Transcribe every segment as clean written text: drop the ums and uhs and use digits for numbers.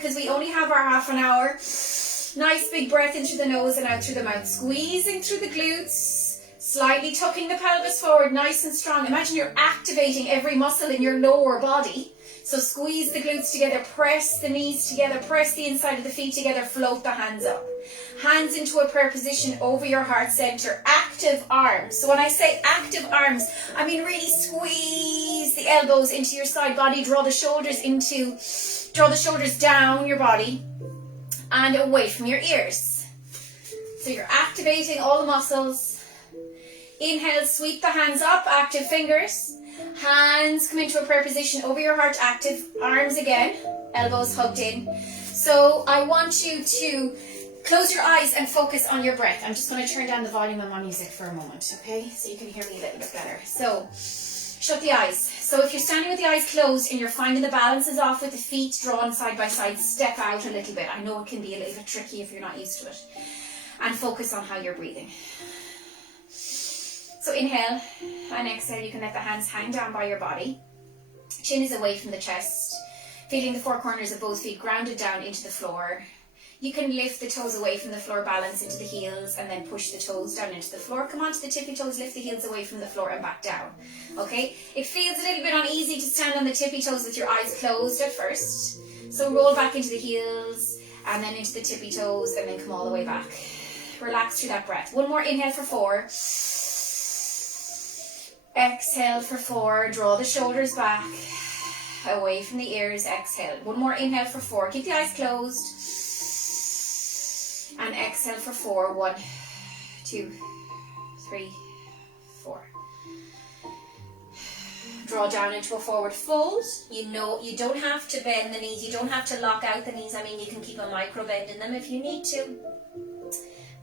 because we only have our half an hour. Nice big breath in through the nose and out through the mouth. Squeezing through the glutes, slightly tucking the pelvis forward, nice and strong. Imagine you're activating every muscle in your lower body. So squeeze the glutes together, press the knees together, press the inside of the feet together, float the hands up. Hands into a prayer position over your heart center. Active arms. So when I say active arms, I mean really squeeze the elbows into your side body, draw the shoulders down your body and away from your ears. So you're activating all the muscles. Inhale, sweep the hands up, active fingers. Hands come into a prayer position over your heart, active arms again, elbows hugged in. So I want you to close your eyes and focus on your breath. I'm just going to turn down the volume of my music for a moment, okay? So you can hear me a little bit better. So shut the eyes. So if you're standing with the eyes closed and you're finding the balance is off with the feet drawn side by side, step out a little bit. I know it can be a little bit tricky if you're not used to it. And focus on how you're breathing. So inhale and exhale, you can let the hands hang down by your body. Chin is away from the chest, feeling the four corners of both feet grounded down into the floor. You can lift the toes away from the floor, balance into the heels, and then push the toes down into the floor. Come onto the tippy toes, lift the heels away from the floor and back down. Okay? It feels a little bit uneasy to stand on the tippy toes with your eyes closed at first. So roll back into the heels, and then into the tippy toes, and then come all the way back. Relax through that breath. One more inhale for 4. Exhale for 4. Draw the shoulders back, away from the ears. Exhale. One more inhale for 4. Keep the eyes closed. And exhale for 4. 1, 2, 3, 4. Draw down into a forward fold. You don't have to bend the knees. You don't have to lock out the knees. I mean, you can keep a micro bend in them if you need to.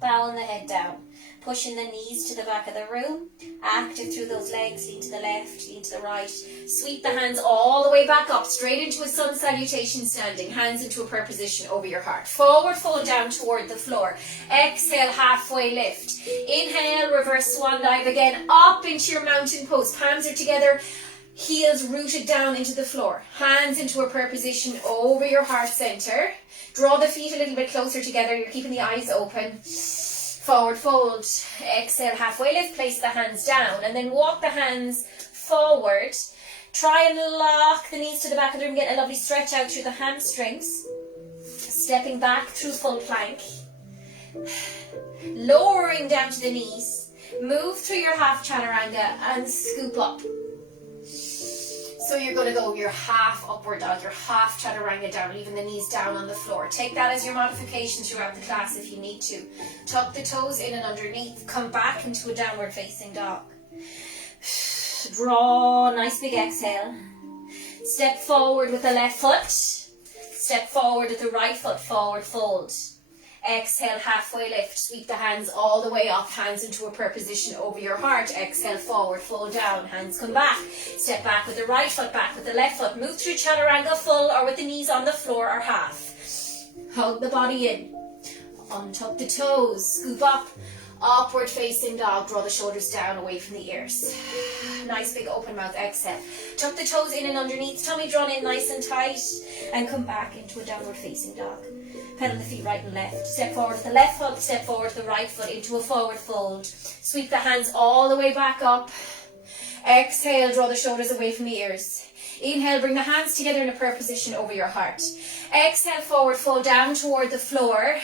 Bowing the head down. Pushing the knees to the back of the room. Active through those legs. Lean to the left, lean to the right. Sweep the hands all the way back up, straight into a sun salutation standing. Hands into a prayer position over your heart. Forward fold down toward the floor. Exhale, halfway lift. Inhale, reverse swan dive again. Up into your mountain pose. Palms are together. Heels rooted down into the floor. Hands into a prayer position over your heart center. Draw the feet a little bit closer together. You're keeping the eyes open. Forward fold. Exhale, halfway lift. Place the hands down. And then walk the hands forward. Try and lock the knees to the back of the room. Get a lovely stretch out through the hamstrings. Stepping back through full plank. Lowering down to the knees. Move through your half chaturanga and scoop up. So you're going to go your half upward dog, your half chaturanga down, leaving the knees down on the floor. Take that as your modification throughout the class if you need to. Tuck the toes in and underneath. Come back into a downward facing dog. Draw, nice big exhale. Step forward with the left foot. Step forward with the right foot, forward fold. Exhale, halfway lift. Sweep the hands all the way up. Hands into a prayer position over your heart. Exhale, forward, fold down. Hands come back. Step back with the right foot, back with the left foot. Move through chaturanga full or with the knees on the floor or half. Hug the body in. Untuck the toes. Scoop up. Upward facing dog. Draw the shoulders down away from the ears. Nice big open mouth. Exhale. Tuck the toes in and underneath. Tummy drawn in nice and tight. And come back into a downward facing dog. Pedal the feet right and left. Step forward with the left foot, step forward with the right foot into a forward fold. Sweep the hands all the way back up. Exhale, draw the shoulders away from the ears. Inhale, bring the hands together in a prayer position over your heart. Exhale, forward fold down toward the floor.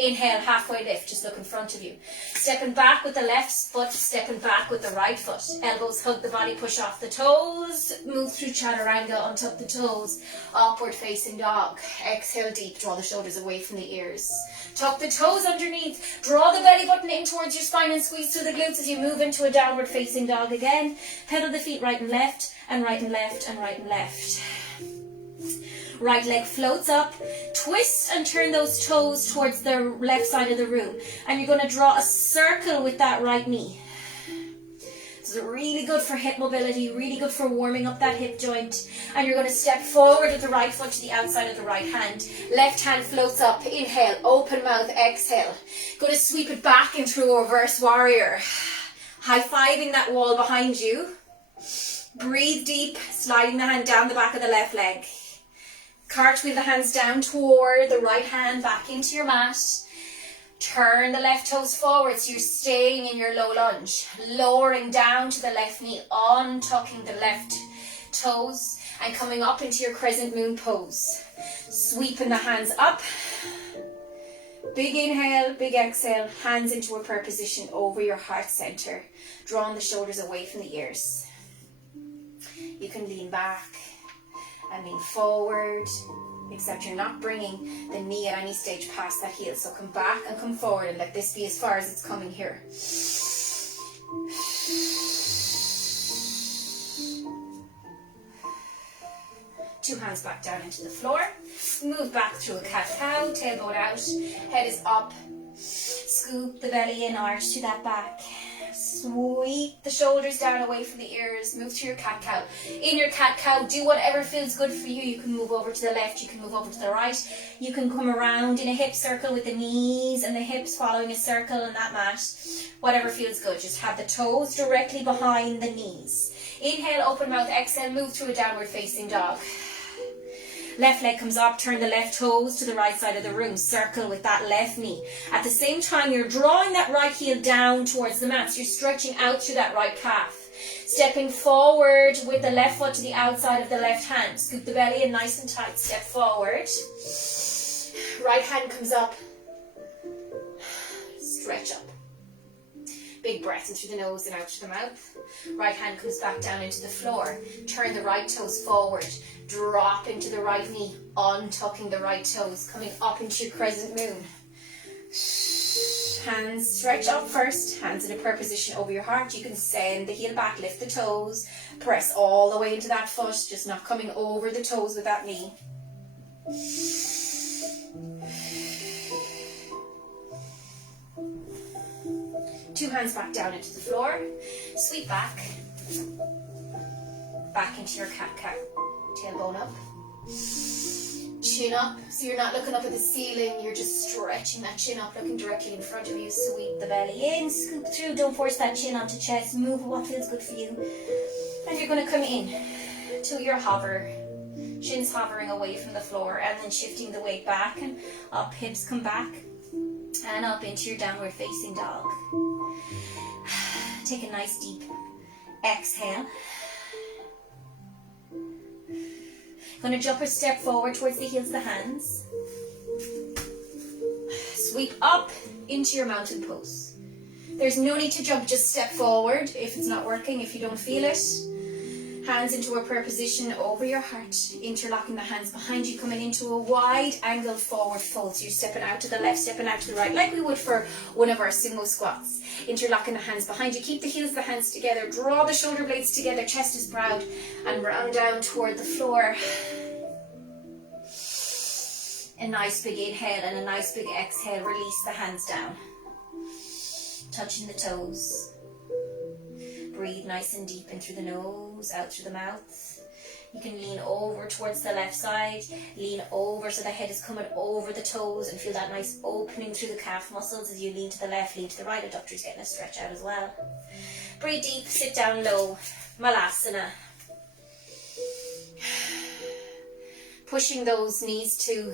Inhale, halfway lift, just look in front of you. Stepping back with the left foot, stepping back with the right foot. Elbows hug the body, push off the toes. Move through chaturanga, untuck the toes. Upward facing dog. Exhale deep, draw the shoulders away from the ears. Tuck the toes underneath. Draw the belly button in towards your spine and squeeze through the glutes as you move into a downward facing dog again. Pedal the feet right and left, and right and left, and right and left. Right leg floats up, twist and turn those toes towards the left side of the room. And you're going to draw a circle with that right knee. This is really good for hip mobility, really good for warming up that hip joint. And you're going to step forward with the right foot to the outside of the right hand. Left hand floats up, inhale, open mouth, exhale. Going to sweep it back in through a reverse warrior. High-fiving that wall behind you. Breathe deep, sliding the hand down the back of the left leg. Cartwheel the hands down toward the right hand, back into your mat. Turn the left toes forward, so you're staying in your low lunge. Lowering down to the left knee, untucking the left toes, and coming up into your crescent moon pose. Sweeping the hands up. Big inhale, big exhale, hands into a prayer position over your heart center, drawing the shoulders away from the ears. You can lean back and lean forward, except you're not bringing the knee at any stage past that heel. So come back and come forward and let this be as far as it's coming here. Two hands back down into the floor. Move back through a cat-cow, tailbone out, head is up. Scoop the belly in, arch to that back. Sweep the shoulders down away from the ears. Move to your cat-cow. In your cat-cow, do whatever feels good for you. You can move over to the left, you can move over to the right. You can come around in a hip circle with the knees and the hips following a circle on that mat. Whatever feels good. Just have the toes directly behind the knees. Inhale, open mouth, exhale, move to a downward facing dog. Left leg comes up, turn the left toes to the right side of the room. Circle with that left knee. At the same time, you're drawing that right heel down towards the mat. So you're stretching out through that right calf. Stepping forward with the left foot to the outside of the left hand. Scoop the belly in nice and tight. Step forward. Right hand comes up. Stretch up. Big breath in through the nose and out through the mouth. Right hand comes back down into the floor. Turn the right toes forward. Drop into the right knee. Untucking the right toes. Coming up into your crescent moon. Hands stretch up first. Hands in a prayer position over your heart. You can send the heel back. Lift the toes. Press all the way into that foot. Just not coming over the toes with that knee. Two hands back down into the floor. Sweep back. Back into your cat-cow. Tailbone up. Chin up. So you're not looking up at the ceiling. You're just stretching that chin up, looking directly in front of you. Sweep the belly in. Scoop through. Don't force that chin onto chest. Move what feels good for you. And you're going to come in to your hover. Chin's hovering away from the floor. And then shifting the weight back and up. Hips come back. And up into your downward facing dog. Take a nice deep exhale. Going to jump a step forward towards the heels of the hands. Sweep up into your mountain pose. There's no need to jump, just step forward if it's not working, if you don't feel it. Hands into a prayer position over your heart, interlocking the hands behind you, coming into a wide angle forward fold. So you're stepping out to the left, stepping out to the right, like we would for one of our sumo squats. Interlocking the hands behind you, keep the heels of the hands together, draw the shoulder blades together, chest is proud, and round down toward the floor. A nice big inhale and a nice big exhale, release the hands down. Touching the toes. Breathe nice and deep in through the nose, out through the mouth. You can lean over towards the left side. Lean over so the head is coming over the toes and feel that nice opening through the calf muscles as you lean to the left, lean to the right. Adductor's getting a stretch out as well. Breathe deep, sit down low. Malasana. Pushing those knees to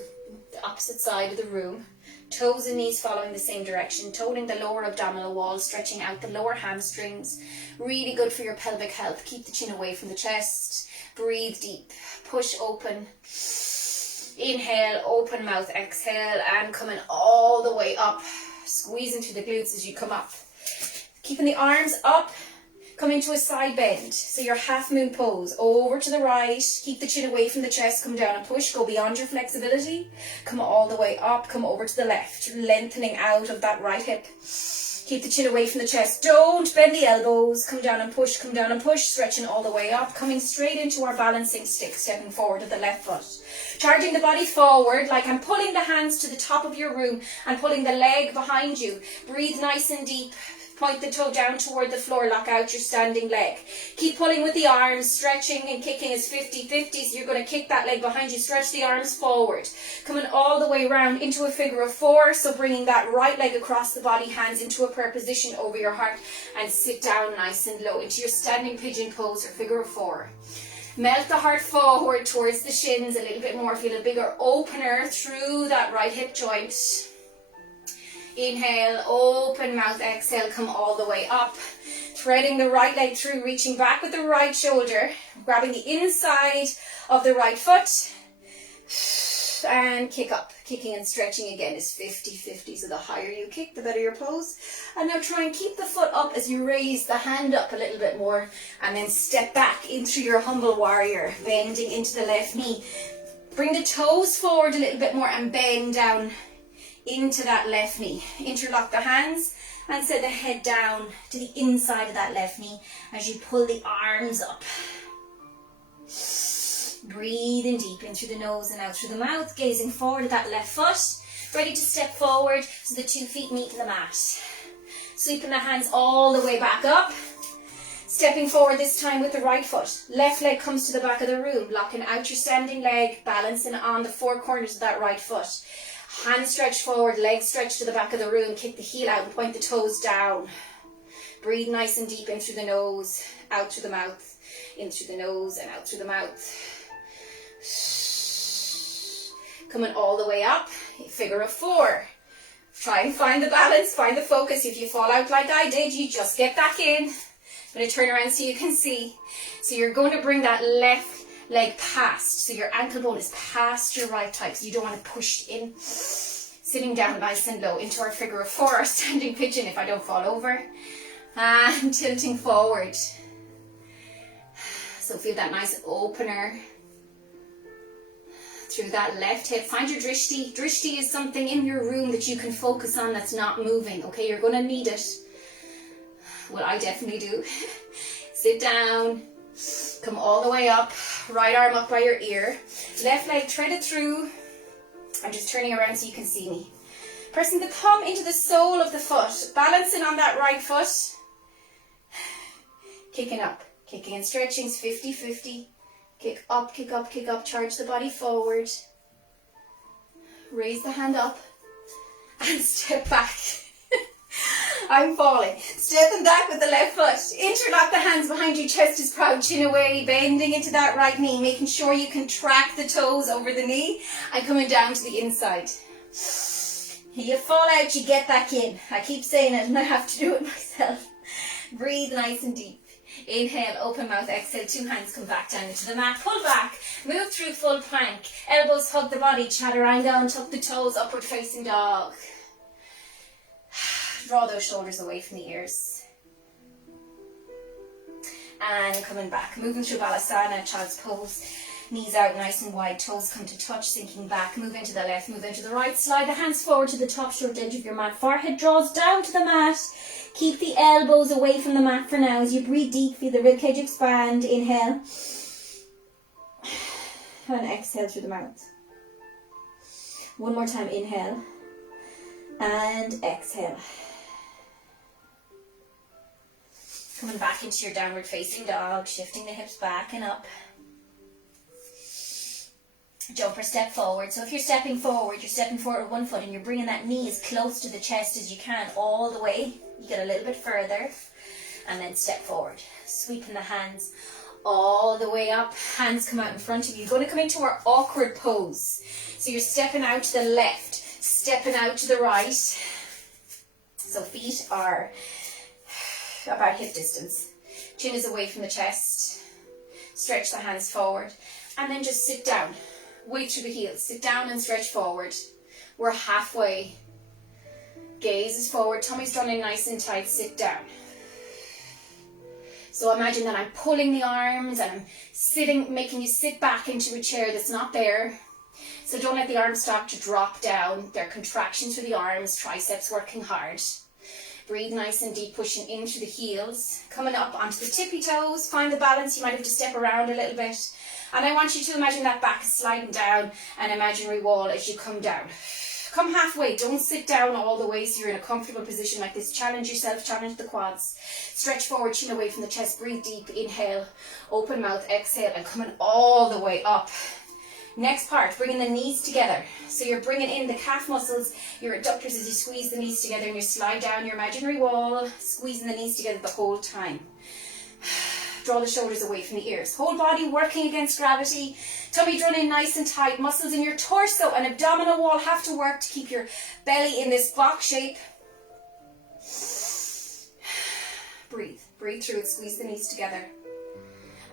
the opposite side of the room. Toes and knees following the same direction, toning the lower abdominal wall, stretching out the lower hamstrings. Really good for your pelvic health. Keep the chin away from the chest. Breathe deep. Push open. Inhale, open mouth, exhale, and coming all the way up. Squeezing through the glutes as you come up. Keeping the arms up. Come into a side bend. So your half moon pose. Over to the right. Keep the chin away from the chest. Come down and push. Go beyond your flexibility. Come all the way up. Come over to the left. Lengthening out of that right hip. Keep the chin away from the chest. Don't bend the elbows. Come down and push. Come down and push. Stretching all the way up. Coming straight into our balancing stick. Stepping forward with the left foot. Charging the body forward like I'm pulling the hands to the top of your room and pulling the leg behind you. Breathe nice and deep. Point the toe down toward the floor, lock out your standing leg. Keep pulling with the arms, stretching and kicking is 50-50, so you're going to kick that leg behind you, stretch the arms forward. Coming all the way around into a figure of four, so bringing that right leg across the body, hands into a prayer position over your heart, and sit down nice and low into your standing pigeon pose or figure of four. Melt the heart forward towards the shins a little bit more. Feel a bigger opener through that right hip joint. Inhale, open mouth, exhale, come all the way up. Threading the right leg through, reaching back with the right shoulder, grabbing the inside of the right foot, and kick up. Kicking and stretching again is 50-50, so the higher you kick, the better your pose. And now try and keep the foot up as you raise the hand up a little bit more, and then step back into your humble warrior, bending into the left knee. Bring the toes forward a little bit more and bend down into that left knee. Interlock the hands and set the head down to the inside of that left knee as you pull the arms up. Breathing deep in through the nose and out through the mouth, gazing forward at that left foot, ready to step forward so the 2 feet meet in the mat. Sweeping the hands all the way back up, stepping forward this time with the right foot. Left leg comes to the back of the room, locking out your standing leg, balancing on the 4 corners of that right foot. Hands stretch forward, legs stretch to the back of the room, kick the heel out and point the toes down. Breathe nice and deep in through the nose, out through the mouth, in through the nose and out through the mouth. Coming all the way up, figure of 4. Try and find the balance, find the focus. If you fall out like I did, you just get back in. I'm going to turn around so you can see. So you're going to bring that left leg past. So your ankle bone is past your right thigh, so you don't want to push in. Sitting down nice and low into our figure of 4, our standing pigeon if I don't fall over. And tilting forward. So feel that nice opener through that left hip. Find your drishti. Drishti is something in your room that you can focus on that's not moving. Okay, you're going to need it. Well, I definitely do. Sit down. Come all the way up. Right arm up by your ear. Left leg threaded through. I'm just turning around so you can see me. Pressing the thumb into the sole of the foot. Balancing on that right foot. Kicking up. Kicking and stretching is 50-50. Kick up, kick up, kick up. Charge the body forward. Raise the hand up. And step back. I'm falling. Stepping back with the left foot. Interlock the hands behind you. Chest is proud. Chin away. Bending into that right knee. Making sure you can track the toes over the knee. And coming down to the inside. You fall out, you get back in. I keep saying it and I have to do it myself. Breathe nice and deep. Inhale, open mouth, exhale, 2 hands come back down into the mat. Pull back, move through full plank. Elbows hug the body, chaturanga, tuck the toes, upward facing dog. Draw those shoulders away from the ears. And coming back, moving through Balasana, child's pose. Knees out nice and wide, toes come to touch, sinking back. Move into the left, move into the right. Slide the hands forward to the top short edge of your mat. Forehead draws down to the mat. Keep the elbows away from the mat for now. As you breathe deep, feel the ribcage expand. Inhale. And exhale through the mouth. One more time, inhale. And exhale. Coming back into your downward facing dog, shifting the hips back and up. Jump or step forward. So if you're stepping forward with one foot and you're bringing that knee as close to the chest as you can all the way. You get a little bit further and then step forward. Sweeping the hands all the way up. Hands come out in front of you. You're going to come into our awkward pose. So you're stepping out to the left, stepping out to the right. So feet are about hip distance. Chin is away from the chest. Stretch the hands forward and then just sit down. Weight through the heels. Sit down and stretch forward. We're halfway. Gaze is forward. Tummy's drawn in nice and tight. Sit down. So imagine that I'm pulling the arms and I'm sitting, making you sit back into a chair that's not there. So don't let the arms start to drop down. There are contractions through the arms. Triceps working hard. Breathe nice and deep, pushing in through the heels. Coming up onto the tippy toes. Find the balance. You might have to step around a little bit. And I want you to imagine that back is sliding down an imaginary wall as you come down. Come halfway. Don't sit down all the way so you're in a comfortable position like this. Challenge yourself. Challenge the quads. Stretch forward, chin away from the chest. Breathe deep. Inhale. Open mouth. Exhale. And coming all the way up. Next part, bringing the knees together. So you're bringing in the calf muscles, your adductors as you squeeze the knees together and you slide down your imaginary wall, squeezing the knees together the whole time. Draw the shoulders away from the ears. Whole body working against gravity. Tummy drawn in nice and tight. Muscles in your torso and abdominal wall have to work to keep your belly in this box shape. Breathe. Breathe through it. Squeeze the knees together.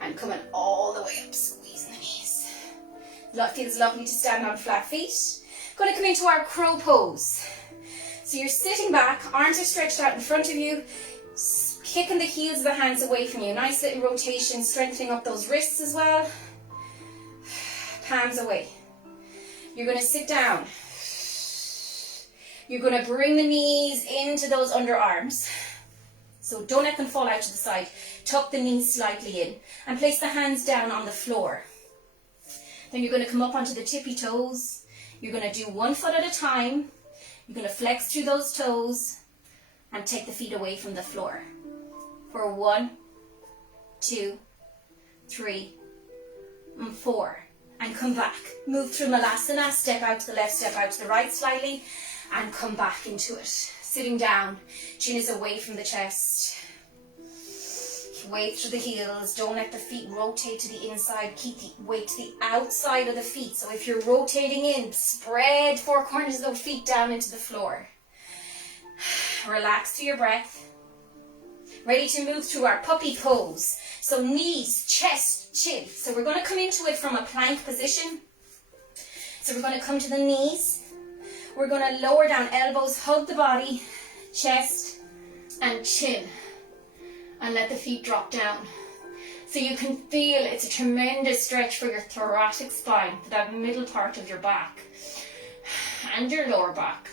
And coming all the way up. Squeezing the knees. Feels lovely to stand on flat feet. Going to come into our crow pose. So you're sitting back. Arms are stretched out in front of you. Kicking the heels of the hands away from you. Nice little rotation. Strengthening up those wrists as well. Palms away. You're going to sit down. You're going to bring the knees into those underarms. So don't let them fall out to the side. Tuck the knees slightly in and place the hands down on the floor. Then you're going to come up onto the tippy toes. You're going to do one foot at a time. You're going to flex through those toes and take the feet away from the floor. For 1, 2, 3, and 4. And come back. Move through Malasana. Step out to the left, step out to the right slightly. And come back into it. Sitting down. Chin is away from the chest. Weight through the heels. Don't let the feet rotate to the inside. Keep the weight to the outside of the feet. So if you're rotating in, spread 4 corners of the feet down into the floor. Relax through your breath. Ready to move through our puppy pose. So knees, chest, chin. So we're going to come into it from a plank position. So we're going to come to the knees. We're going to lower down elbows, hug the body, chest and chin. And let the feet drop down. So you can feel it's a tremendous stretch for your thoracic spine, for that middle part of your back and your lower back.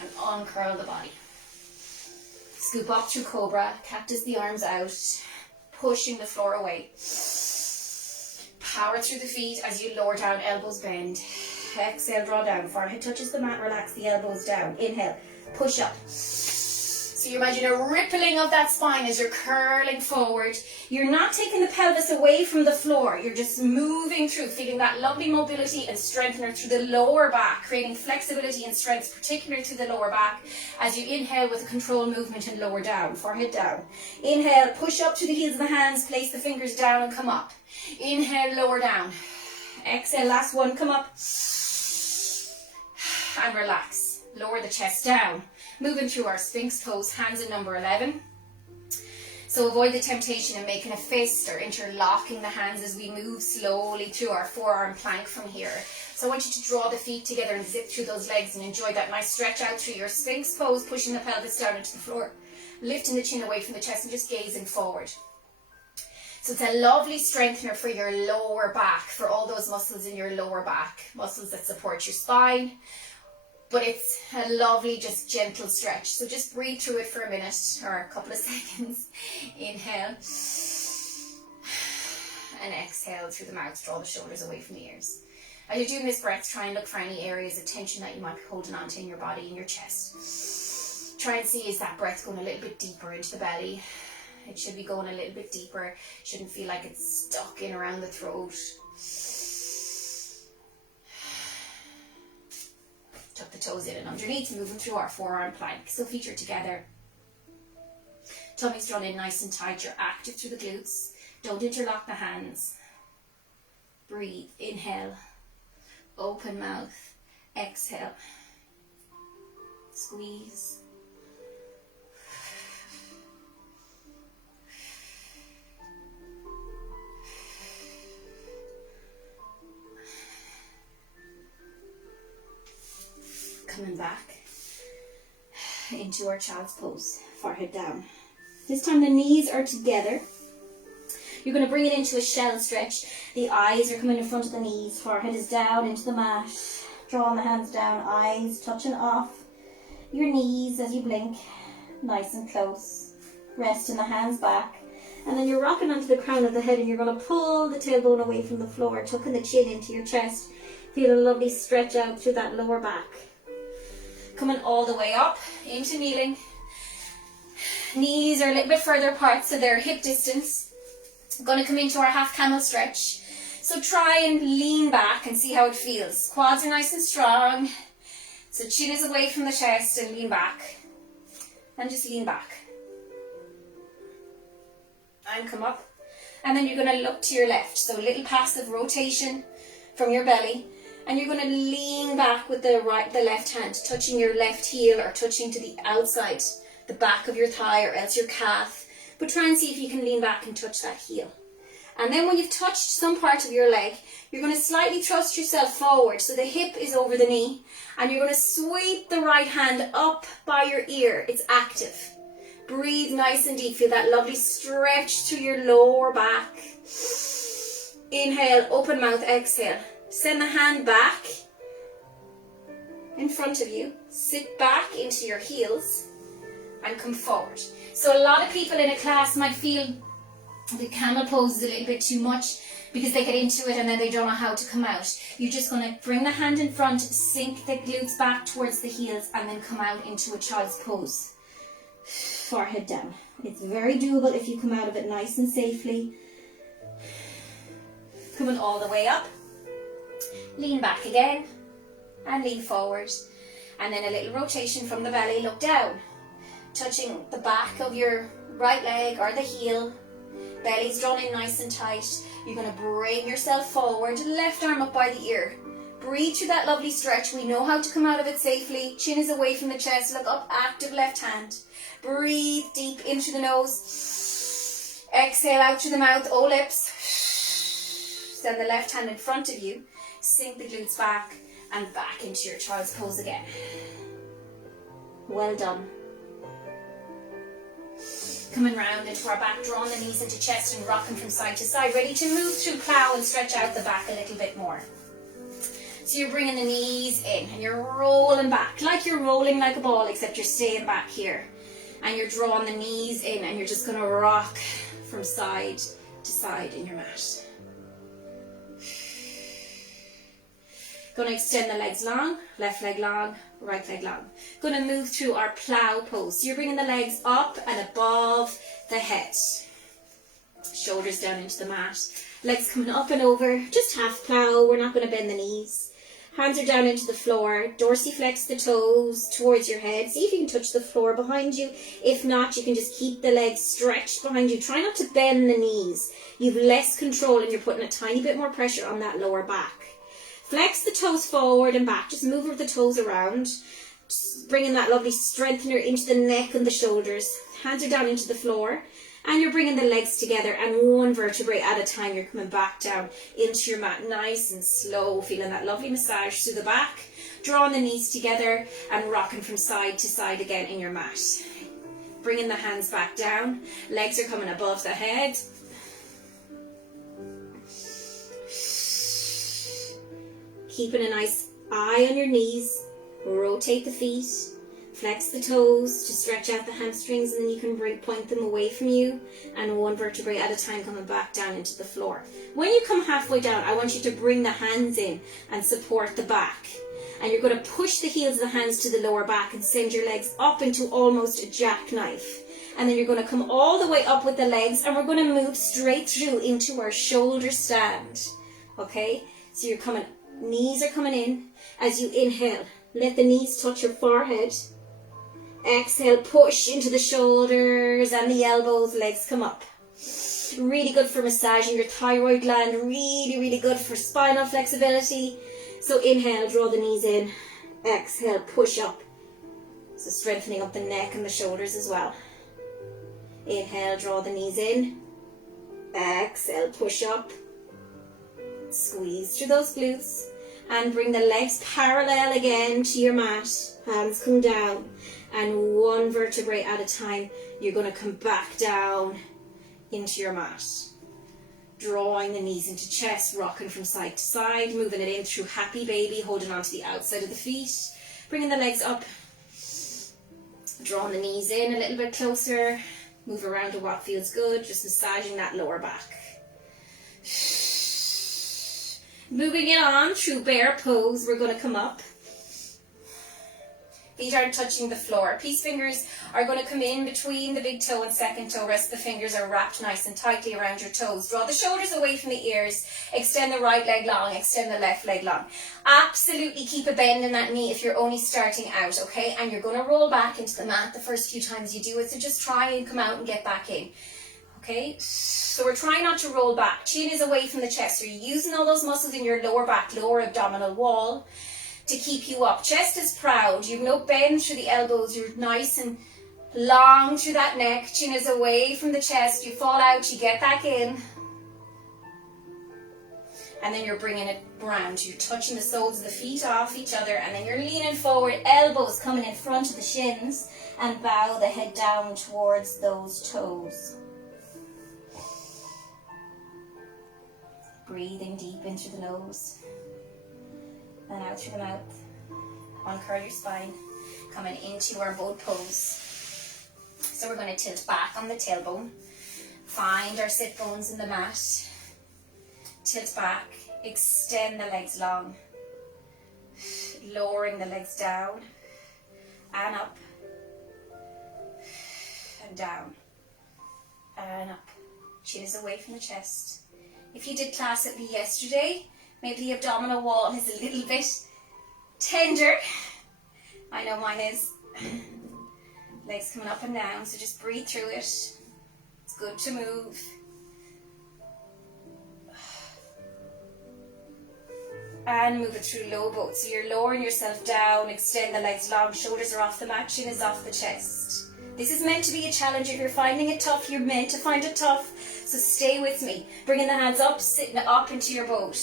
And uncurl the body. Scoop up through cobra, cactus the arms out, pushing the floor away. Power through the feet as you lower down, elbows bend. Exhale, draw down. Forehead touches the mat, relax the elbows down. Inhale, push up. So you imagine a rippling of that spine as you're curling forward. You're not taking the pelvis away from the floor. You're just moving through, feeling that lovely mobility and strengthener through the lower back, creating flexibility and strength, particularly through the lower back, as you inhale with a controlled movement and lower down, forehead down. Inhale, push up to the heels of the hands, place the fingers down and come up. Inhale, lower down. Exhale, last one, come up. And relax. Lower the chest down. Moving through our Sphinx pose, hands in number 11. So avoid the temptation of making a fist or interlocking the hands as we move slowly through our forearm plank from here. So I want you to draw the feet together and zip through those legs and enjoy that nice stretch out through your Sphinx pose, pushing the pelvis down into the floor, lifting the chin away from the chest and just gazing forward. So it's a lovely strengthener for your lower back, for all those muscles in your lower back, muscles that support your spine. But it's a lovely, just gentle stretch. So just breathe through it for a minute or a couple of seconds. Inhale. And exhale through the mouth. Draw the shoulders away from the ears. As you're doing this breath, try and look for any areas of tension that you might be holding on to in your body, in your chest. Try and see, is that breath going a little bit deeper into the belly? It should be going a little bit deeper. Shouldn't feel like it's stuck in around the throat. Tuck the toes in and underneath, moving through our forearm plank. So feet are together. Tummy's drawn in nice and tight. You're active through the glutes. Don't interlock the hands. Breathe. Inhale. Open mouth. Exhale. Squeeze. Coming back into our child's pose, forehead down. This time the knees are together. You're going to bring it into a shell stretch. The eyes are coming in front of the knees, forehead is down into the mat. Drawing the hands down, eyes touching off your knees as you blink, nice and close. Resting the hands back. And then you're rocking onto the crown of the head and you're going to pull the tailbone away from the floor, tucking the chin into your chest. Feel a lovely stretch out through that lower back. Coming all the way up into kneeling. Knees are a little bit further apart, so they're hip distance. I'm going to come into our half camel stretch. So try and lean back and see how it feels. Quads are nice and strong. So chin is away from the chest and lean back. And just lean back. And come up. And then you're going to look to your left. So a little passive rotation from your belly. And you're going to lean back with the left hand, touching your left heel or touching to the outside, the back of your thigh or else your calf. But try and see if you can lean back and touch that heel. And then when you've touched some part of your leg, you're going to slightly thrust yourself forward so the hip is over the knee. And you're going to sweep the right hand up by your ear. It's active. Breathe nice and deep. Feel that lovely stretch through your lower back. Inhale, open mouth, exhale. Send the hand back in front of you. Sit back into your heels and come forward. So a lot of people in a class might feel the camel pose is a little bit too much because they get into it and then they don't know how to come out. You're just going to bring the hand in front, sink the glutes back towards the heels and then come out into a child's pose. Forehead down. It's very doable if you come out of it nice and safely. Coming all the way up. Lean back again and lean forward. And then a little rotation from the belly, look down. Touching the back of your right leg or the heel. Belly's drawn in nice and tight. You're going to bring yourself forward, left arm up by the ear. Breathe through that lovely stretch. We know how to come out of it safely. Chin is away from the chest. Look up, active left hand. Breathe deep into the nose. Exhale out through the mouth, O lips. Send the left hand in front of you. Sink the glutes back and back into your child's pose again. Well done. Coming round into our back, drawing the knees into chest and rocking from side to side. Ready to move through plow and stretch out the back a little bit more. So you're bringing the knees in and you're rolling back, like you're rolling like a ball, except you're staying back here. And you're drawing the knees in and you're just going to rock from side to side in your mat. Going to extend the legs long, left leg long, right leg long. Going to move through our plow pose. So you're bringing the legs up and above the head. Shoulders down into the mat. Legs coming up and over, just half plow. We're not going to bend the knees. Hands are down into the floor. Dorsiflex the toes towards your head. See if you can touch the floor behind you. If not, you can just keep the legs stretched behind you. Try not to bend the knees. You've less control and you're putting a tiny bit more pressure on that lower back. Flex the toes forward and back. Just move the toes around. Just bringing that lovely strengthener into the neck and the shoulders. Hands are down into the floor. And you're bringing the legs together and one vertebrae at a time. You're coming back down into your mat nice and slow. Feeling that lovely massage through the back. Drawing the knees together and rocking from side to side again in your mat. Bringing the hands back down. Legs are coming above the head. Keeping a nice eye on your knees. Rotate the feet. Flex the toes to stretch out the hamstrings and then you can point them away from you and one vertebrae at a time coming back down into the floor. When you come halfway down, I want you to bring the hands in and support the back. And you're going to push the heels of the hands to the lower back and send your legs up into almost a jackknife. And then you're going to come all the way up with the legs and we're going to move straight through into our shoulder stand. Okay? So you're coming, knees are coming in. As you inhale, let the knees touch your forehead. Exhale, push into the shoulders and the elbows, legs come up. Really good for massaging your thyroid gland, really, really good for spinal flexibility. So inhale, draw the knees in. Exhale, push up. So strengthening up the neck and the shoulders as well. Inhale, draw the knees in. Exhale, push up. Squeeze through those glutes. And bring the legs parallel again to your mat. Hands come down. And one vertebrae at a time, you're going to come back down into your mat. Drawing the knees into chest, rocking from side to side, moving it in through happy baby, holding on to the outside of the feet. Bringing the legs up. Drawing the knees in a little bit closer. Move around to what feels good, just massaging that lower back. Moving it on through bear pose, we're going to come up. Feet aren't touching the floor. Peace fingers are going to come in between the big toe and second toe. Rest of the fingers are wrapped nice and tightly around your toes. Draw the shoulders away from the ears. Extend the right leg long. Extend the left leg long. Absolutely keep a bend in that knee if you're only starting out, okay? And you're going to roll back into the mat the first few times you do it. So just try and come out and get back in. Okay, so we're trying not to roll back. Chin is away from the chest. So you're using all those muscles in your lower back, lower abdominal wall to keep you up. Chest is proud. You've no bend through the elbows. You're nice and long through that neck. Chin is away from the chest. You fall out, you get back in. And then you're bringing it round. You're touching the soles of the feet off each other. And then you're leaning forward, elbows coming in front of the shins. And bow the head down towards those toes. Breathing deep into the nose. And out through the mouth. Uncurl your spine. Coming into our boat pose. So we're going to tilt back on the tailbone. Find our sit bones in the mat. Tilt back. Extend the legs long. Lowering the legs down. And up. And down. And up. Chin is away from the chest. If you did class with me yesterday, maybe the abdominal wall is a little bit tender. I know mine is. Legs coming up and down, so just breathe through it. It's good to move. And move it through low boat. So you're lowering yourself down, extend the legs long, shoulders are off the mat, chin is off the chest. This is meant to be a challenge. If you're finding it tough, you're meant to find it tough. So stay with me. Bringing the hands up, sitting up into your boat.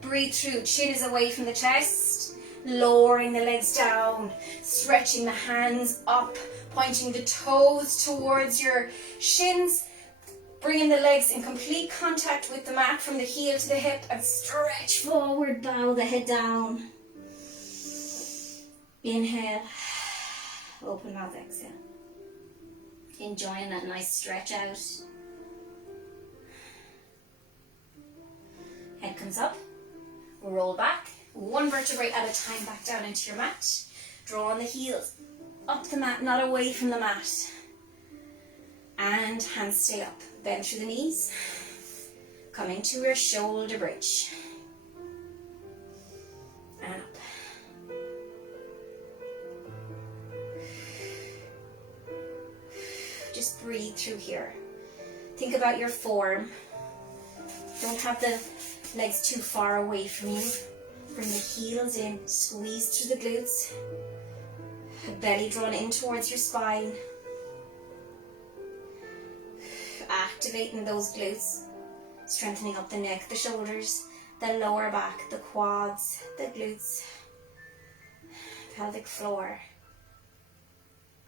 Breathe through. Chin is away from the chest. Lowering the legs down. Stretching the hands up. Pointing the toes towards your shins. Bringing the legs in complete contact with the mat from the heel to the hip. And stretch forward. Bow the head down. Inhale. Open mouth, exhale. Enjoying that nice stretch out. Head comes up. Roll back. One vertebrae at a time back down into your mat. Draw on the heels. Up the mat, not away from the mat. And hands stay up. Bend through the knees. Come into your shoulder bridge. And up. Just breathe through here. Think about your form. Don't have the legs too far away from you. Bring the heels in. Squeeze through the glutes. Belly drawn in towards your spine. Activating those glutes. Strengthening up the neck, the shoulders, the lower back, the quads, the glutes, pelvic floor.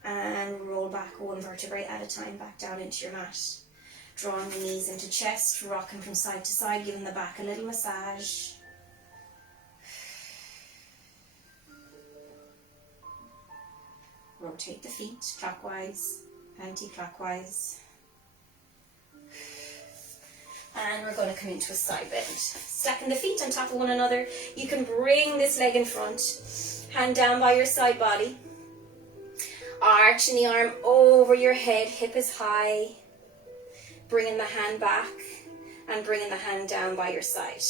And roll back one vertebrae at a time back down into your mat. Drawing the knees into chest, rocking from side to side, giving the back a little massage. Rotate the feet clockwise, anti-clockwise. And we're going to come into a side bend. Stacking the feet on top of one another. You can bring this leg in front, hand down by your side body. Arching the arm over your head, hip is high. Bringing the hand back and bringing the hand down by your side.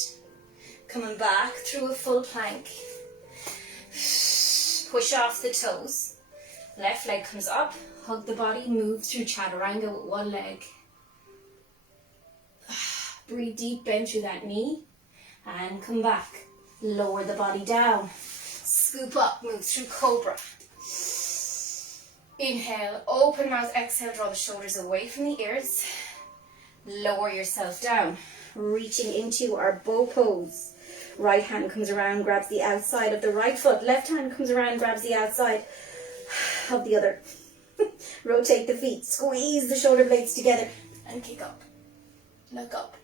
Coming back through a full plank. Push off the toes. Left leg comes up, hug the body, move through chaturanga with one leg. Breathe deep, bend through that knee and come back. Lower the body down. Scoop up, move through cobra. Inhale, open mouth, exhale, draw the shoulders away from the ears. Lower yourself down, reaching into our bow pose. Right hand comes around, grabs the outside of the right foot. Left hand comes around, grabs the outside of the other. Rotate the feet, squeeze the shoulder blades together and kick up. Look up.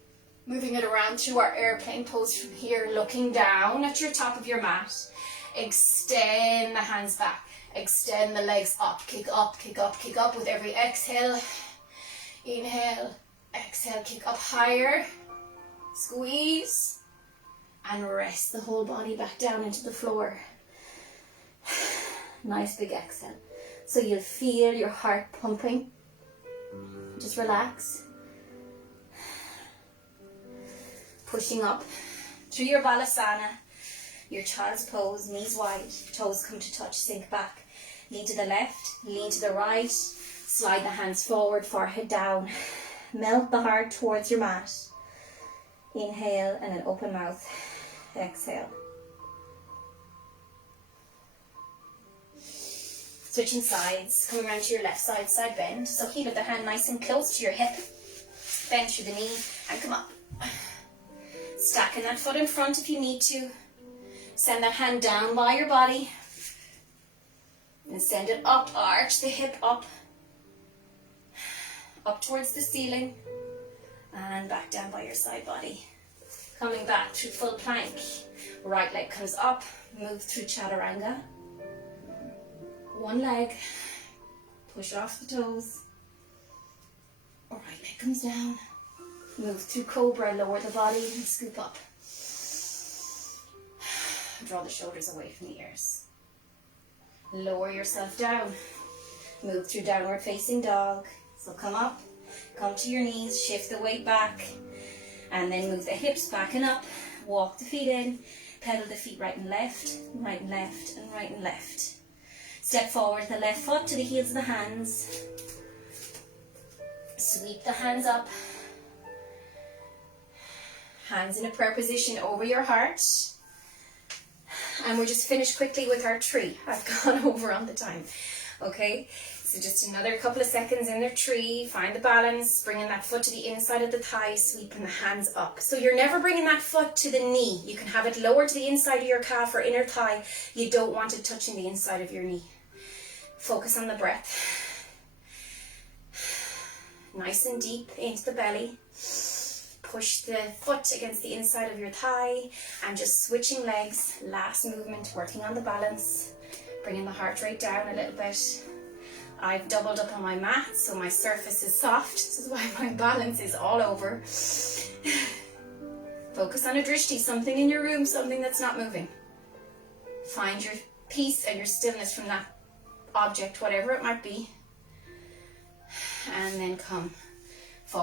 Moving it around through our airplane pose from here, looking down at your top of your mat. Extend the hands back. Extend the legs up, kick up, kick up, kick up with every exhale. Inhale, exhale, kick up higher. Squeeze. And rest the whole body back down into the floor. Nice big exhale. So you'll feel your heart pumping. Just relax. Pushing up through your Balasana, your child's pose, knees wide, toes come to touch, sink back. Lean to the left, lean to the right, slide the hands forward, forehead down. Melt the heart towards your mat. Inhale and an open mouth. Exhale. Switching sides, coming around to your left side, side bend. So heel of the hand nice and close to your hip. Bend through the knee and come up. Stacking that foot in front if you need to. Send that hand down by your body. And send it up, arch the hip up. Up towards the ceiling. And back down by your side body. Coming back through full plank. Right leg comes up. Move through Chaturanga. One leg. Push off the toes. Right leg comes down. Move through Cobra. Lower the body and scoop up. Draw the shoulders away from the ears. Lower yourself down. Move through Downward Facing Dog. So come up. Come to your knees. Shift the weight back. And then move the hips back and up. Walk the feet in. Pedal the feet right and left. Right and left and right and left. Step forward the left foot to the heels of the hands. Sweep the hands up. Hands in a prayer position over your heart. And we're just finished quickly with our tree. I've gone over on the time. Okay, so just another couple of seconds in their tree. Find the balance, bringing that foot to the inside of the thigh, sweeping the hands up. So you're never bringing that foot to the knee. You can have it lower to the inside of your calf or inner thigh. You don't want it touching the inside of your knee. Focus on the breath. Nice and deep into the belly. Push the foot against the inside of your thigh and just switching legs. Last movement, working on the balance. Bringing the heart rate down a little bit. I've doubled up on my mat, so my surface is soft. This is why my balance is all over. Focus on a drishti, something in your room, something that's not moving. Find your peace and your stillness from that object, whatever it might be. And then come